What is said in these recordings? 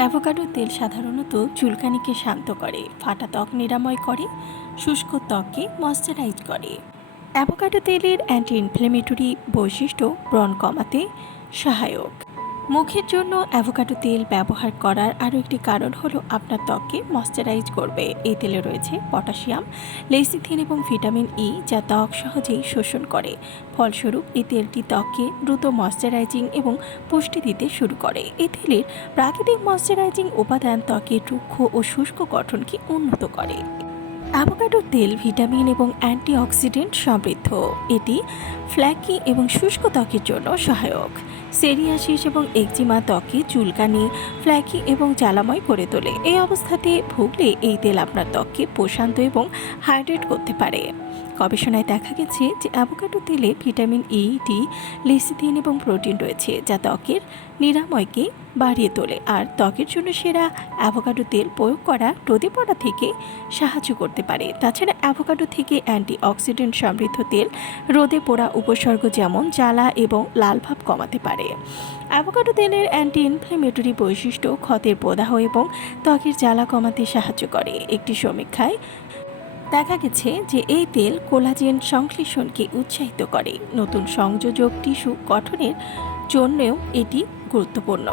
Avocado তেল সাধারণত চুলকানিকে শান্ত করে, ফাটা ত্বক নিরাময় করে, শুষ্ক ত্বককে ময়শ্চারাইজ করে। অ্যাভোকাডো তেলের অ্যান্টি ইনফ্লেমেটরি বৈশিষ্ট্য ব্রণ কমাতে সহায়ক। মুখের জন্য অ্যাভোকাডো তেল ব্যবহার করার আরও একটি কারণ হলো আপনার ত্বককে ময়শ্চারাইজ করবে। এই তেলে রয়েছে পটাশিয়াম লেসিথিন এবং ভিটামিন ই যা ত্বক সহজেই শোষণ করে। ফলস্বরূপ, এই তেলটি ত্বককে দ্রুত ময়শ্চারাইজিং এবং পুষ্টি দিতে শুরু করে। এই তেলের প্রাকৃতিক ময়শ্চারাইজিং উপাদান ত্বকের রুক্ষ ও শুষ্ক গঠনকে উন্নত করে। অ্যাভোকাডোর তেল ভিটামিন এবং অ্যান্টিঅক্সিডেন্ট সমৃদ্ধ। এটি ফ্ল্যাকি এবং শুষ্ক ত্বকের জন্য সহায়ক। সেরিয়াসিস এবং একজিমা ত্বকে চুলকানি, ফ্ল্যাকি এবং জ্বালাময় করে তোলে। এই অবস্থাতে ভুগলে এই তেল আপনার ত্বককে প্রশান্ত এবং হাইড্রেট করতে পারে। গবেষণায় দেখা গেছে যে অ্যাভোকাডো তেলে ভিটামিন ই ডি লিসিথিন এবং প্রোটিন রয়েছে, যা ত্বকের নিরাময়কে বাড়িয়ে তোলে। আর ত্বকের জন্য সেরা অ্যাভোকাডো তেল প্রয়োগ করা রোদে পড়া থেকে সাহায্য করতে পারে। তাছাড়া অ্যাভোকাডো থেকে অ্যান্টি অক্সিডেন্ট সমৃদ্ধ তেল রোদে পোড়া উপসর্গ যেমন জ্বালা এবং লালভাব কমাতে পারে। অ্যাভোকাডো তেলের অ্যান্টি ইনফ্লেমেটরি বৈশিষ্ট্য ক্ষতের প্রদাহ এবং ত্বকের জ্বালা কমাতে সাহায্য করে। একটি সমীক্ষায় দেখা গেছে যে এই তেল কোলাজেন সংশ্লেষণকে উৎসাহিত করে। নতুন সংযোজক টিস্যু গঠনের জন্যেও এটি গুরুত্বপূর্ণ।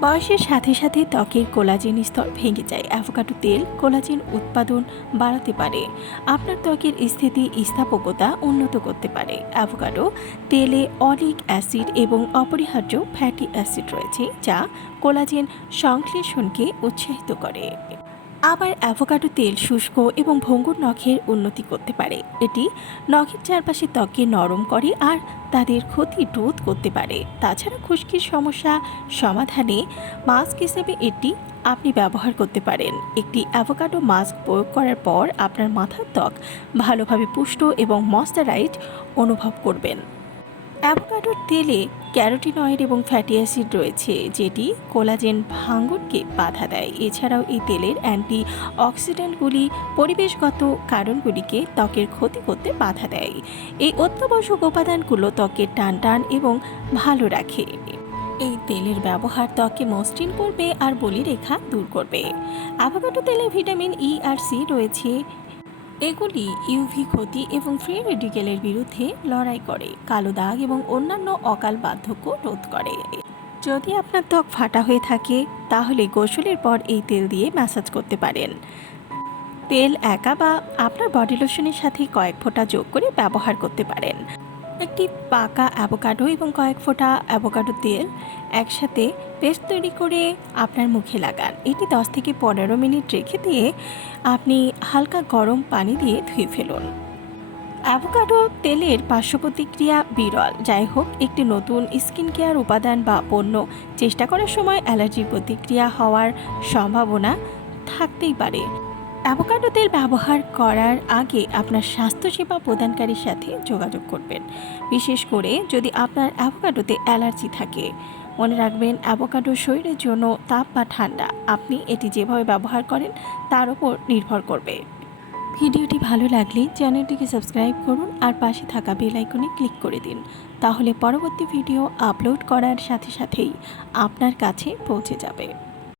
বয়সের সাথে সাথে ত্বকের কোলাজেন স্তর ভেঙে যায়। অ্যাভোকাডো তেল কোলাজেন উৎপাদন বাড়াতে পারে। আপনার ত্বকের স্থিতি স্থাপকতা উন্নত করতে পারে। অ্যাভোকাডো তেলে অলিক অ্যাসিড এবং অপরিহার্য ফ্যাটি অ্যাসিড রয়েছে, যা কোলাজেন সংশ্লেষণকে উৎসাহিত করে। আবার অ্যাভোকাডো তেল শুষ্ক এবং ভঙ্গুর নখের উন্নতি করতে পারে। এটি নখের চারপাশে ত্বককে নরম করে আর তাদের ক্ষতি রোধ করতে পারে। তাছাড়া খুশকির সমস্যা সমাধানে মাস্ক হিসেবে এটি আপনি ব্যবহার করতে পারেন। একটি অ্যাভোকাডো মাস্ক প্রয়োগ করার পর আপনার মাথার ত্বক ভালোভাবে পুষ্ট এবং ময়শ্চারাইজ অনুভব করবেন। অ্যাভোকাডোর তেলে ক্যারোটিনয়েড এবং ফ্যাটি অ্যাসিড রয়েছে, যেটি কোলাজেন ভাঙ্গনকে বাধা দেয়। এছাড়াও এই তেলের অ্যান্টি অক্সিডেন্টগুলি পরিবেশগত কারণগুলিকে ত্বকের ক্ষতি করতে বাধা দেয়। এই অত্যাবশ্যক উপাদানগুলো ত্বকের টান টান এবং ভালো রাখে। এই তেলের ব্যবহার ত্বকে মসৃণ করবে আর বলিরেখা দূর করবে। অ্যাভোকাডো তেলে ভিটামিন ই আর সি রয়েছে। এগুলি ইউভি ক্ষতি এবং ফ্রি রেডিকেলের বিরুদ্ধে লড়াই করে, কালো দাগ এবং অন্যান্য অকাল বার্ধক্য রোধ করে। যদি আপনার ত্বক ফাটা হয়ে থাকে, তাহলে গোসলের পর এই তেল দিয়ে ম্যাসাজ করতে পারেন। তেল একা বা আপনার বডি লোশনের সাথে কয়েক ফোঁটা যোগ করে ব্যবহার করতে পারেন। একটি পাকা অ্যাভোকাডো এবং কয়েক ফোঁটা অ্যাভোকাডো তেল একসাথে পেস্ট তৈরি করে আপনার মুখে লাগান। এটি দশ থেকে পনেরো মিনিট রেখে দিয়ে আপনি হালকা গরম পানি দিয়ে ধুয়ে ফেলুন। অ্যাভোকাডো তেলের পার্শ্ব প্রতিক্রিয়া বিরল। যাই হোক, একটি নতুন স্কিন কেয়ার উপাদান বা পণ্য চেষ্টা করার সময় অ্যালার্জির প্রতিক্রিয়া হওয়ার সম্ভাবনা থাকতেই পারে। অ্যাভোকাডো তেল ব্যবহার করার আগে আপনার স্বাস্থ্যসেবা প্রদানকারীর সাথে যোগাযোগ করবেন। বিশেষ করে যদি আপনার অ্যাভোকাডোতে অ্যালার্জি থাকে। মনে রাখবেন, অ্যাভোকাডো শরীরের জন্য তাপ বা ঠান্ডা, আপনি এটি যেভাবে ব্যবহার করেন তার উপর নির্ভর করবে। ভিডিওটি ভালো লাগলে চ্যানেলটিকে সাবস্ক্রাইব করুন আর পাশে থাকা বেল আইকনে ক্লিক করে দিন। তাহলে পরবর্তী ভিডিও আপলোড করার সাথে সাথেই আপনার কাছে পৌঁছে যাবে।